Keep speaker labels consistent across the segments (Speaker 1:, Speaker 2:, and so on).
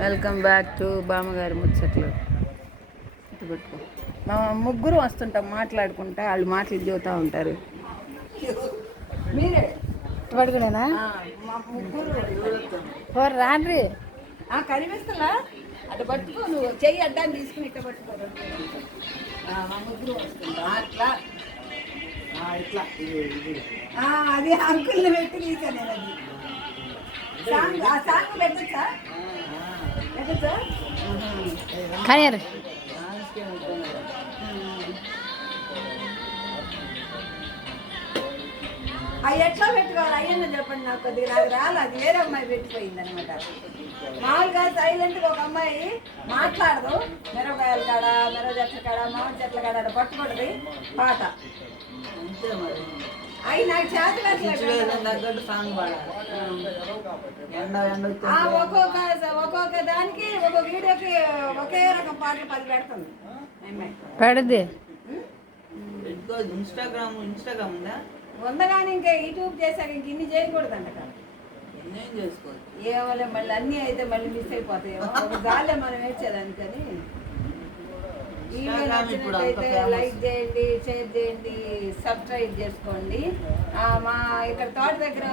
Speaker 1: Welcome back to బామ్మగారి ముచ్చట్లు. మా ముగ్గురు వస్తుంటాం మాట్లాడుకుంటా వాళ్ళు మాటలు చెబుతూ ఉంటారు. మీరే?
Speaker 2: పడుకునేనా
Speaker 1: ముగ్గురు
Speaker 2: ఓ రాండ్రి.
Speaker 1: ఆ, కనిపిస్తుందా అటు పట్టుకో నువ్వు చెయ్యి అడ్డాన్ని తీసుకుని ఇట్ట పట్టుకో. ఆ, మా ముగ్గురు వస్తుంటాం. అట్లా.
Speaker 3: ఇట్లా. ఇది ఇది.
Speaker 1: ఆ, అది అంకుల్ని పెట్టి తీసాను నేను అది. సాంగ్ ఆ సాంగ్ పెట్టచ్చా? పెట్టచ్చా
Speaker 2: కానీ
Speaker 1: అవి ఎట్లా పెట్టుకోవాలి? అయ్యన్న చెప్పండి నాకు కొద్దిగా. నాకు రాలి అది వేరే అమ్మాయి పెట్టిపోయింది అనమాట మామూలుగా సైలెంట్గా ఒక అమ్మాయి మాట్లాడదు. మిరపకాయల కాడ మిరప చెట్ల కాడ మామిడి చెట్ల కాడ పట్టుకుంటుంది. పాట.
Speaker 3: అంతే మరి.
Speaker 1: అవి నాకు చేత
Speaker 3: సిచ్యువేషన్
Speaker 1: పెట్టలేదు
Speaker 3: తగ్గట్టు సాంగ్
Speaker 1: ఒక్కొక్క ఒక్కొక్క దానికి ఒక్కొక్క వీడియోకి ఒకే రకం పాటలు పది పెడుతుంది
Speaker 3: పెట్టుకో ఇన్స్టాగ్రామ్ ఇన్స్టాగ్రామ్ ఉందా?
Speaker 1: ఉంది కానీ ఇంకా యూట్యూబ్ చేశాక ఇంక ఇన్ని చేయకూడదంట కదా.
Speaker 3: ఎన్నేం చేసుకోవచ్చు?
Speaker 1: ఏమోలే మళ్ళీ అన్నీ అయితే మళ్ళీ మిస్ అయిపోతాయేమో. ఒక గాలే మనం వేసేదానికని వీడియో
Speaker 3: famous.
Speaker 1: లైక్ చేయండి షేర్ చేయండి సబ్స్క్రైబ్ చేసుకోండి. మా ఇక్కడ తోట దగ్గర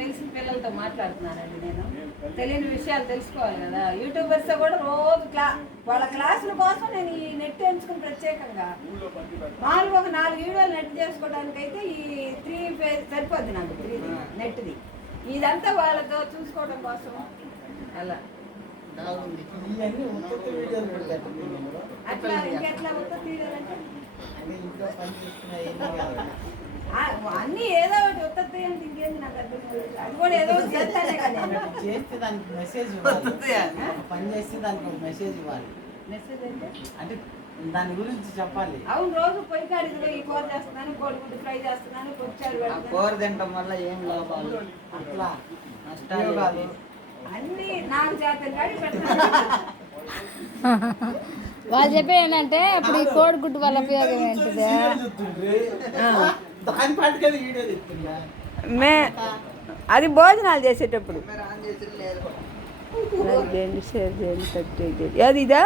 Speaker 1: తెలిసిన పిల్లలతో మాట్లాడుతున్నానండి నేను. తెలియని విషయాలు తెలుసుకోవాలి కదా. యూట్యూబర్స్ కూడా రోజు క్లా వాళ్ళ క్లాసుల కోసం నేను ఈ నెట్ ఎంచుకుని ప్రత్యేకంగా మామూలుగా ఒక నాలుగు వీడియోలు నెట్ చేసుకోవడానికి అయితే ఈ త్రీ పేజ్ సరిపోద్ది నాకు త్రీ నెట్ది. ఇదంతా వాళ్ళతో చూసుకోవడం కోసం. అలా.
Speaker 3: ఇవన్నీ ఉత్పత్తి వీడియోలు పెడతారు. మీరు.
Speaker 1: అట్లా ఇంకెట్లా
Speaker 3: ఇంట్లో పని
Speaker 1: అన్నీ ఏదో ఒకటి ఉత్తత్తి అంటే ఇంకేంది నాకు అర్థం కాలేదు. అది కూడా ఏదో ఒకటి చేస్తానే కదా.
Speaker 3: చేస్తే దానికి మెసేజ్ ఇవ్వాలి. పని చేస్తే దానికి ఒక మెసేజ్ ఇవ్వాలి.
Speaker 1: మెసేజ్ అంటే?
Speaker 3: అంటే దాని గురించి చెప్పాలి.
Speaker 1: అవును రోజు పొయ్యి కాడికి ఈ కూర చేస్తున్నాను కోడిగుడ్డు ఫ్రై చేస్తున్నాను కొచ్చారు
Speaker 3: ఆ కూర తినటం వల్ల ఏం లాభాలు? అట్లా. నష్టాలు కాదు
Speaker 1: అన్నీ నాకు కాడి
Speaker 2: వాళ్ళు చెప్పేది ఏంటంటే ఇప్పుడు ఈ కోడిగుడ్డు వల్ల ఉపయోగం ఏంటిది?
Speaker 1: మే అది భోజనాలు చేసేటప్పుడు. షేర్ చేయండి అది ఇదా?